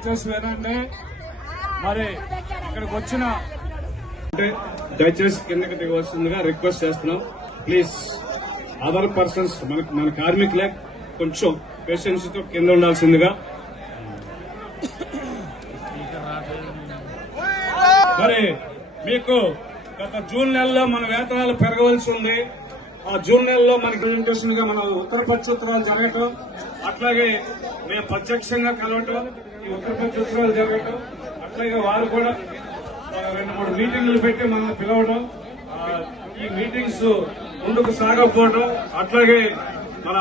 దయచేసి వినండి. మరి ఇక్కడికి వచ్చిన అంటే దయచేసి కిందకి దిగవలసిందిగా రిక్వెస్ట్ చేస్తున్నాం. ప్లీజ్ అదర్ పర్సన్స్ మన కార్మికులే కొంచెం పేషెన్స్ తో కింద ఉండాల్సిందిగా. మరి మీకు గత జూన్ నెలలో మన వేతనాలు పెరగవలసి ఉంది. ఆ జూన్ నెలలో మనకి ప్రెజెంటేషన్ గా మన ఉత్తర ప్రత్యుత్తరాలు జరగటం, అట్లాగే మేము ప్రత్యక్షంగా కలవటం, ఈ ఉత్తర ప్రత్యుత్తరాలు జరగటం, అట్లాగే వారు కూడా 2-3 మీటింగ్లు పెట్టి మనల్ని పిలవడం, ఈ మీటింగ్స్ ముందుకు సాగకపోవడం, అట్లాగే మన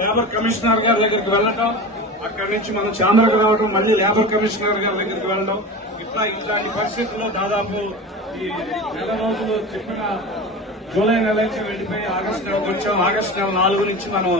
లేబర్ కమిషనర్ గారి దగ్గరికి వెళ్లటం, అక్కడి నుంచి మనం చాంబర్కి రావడం, మళ్ళీ లేబర్ కమిషనర్ గారి దగ్గరికి వెళ్ళడం, ఇట్లాంటి పరిస్థితుల్లో దాదాపు ఈ నెల రోజులు చెప్పిన జూలై నెల నుంచి వెళ్ళిపోయి ఆగస్టు నెలకు వచ్చాం. ఆగస్టు నెల 4 నుంచి మనం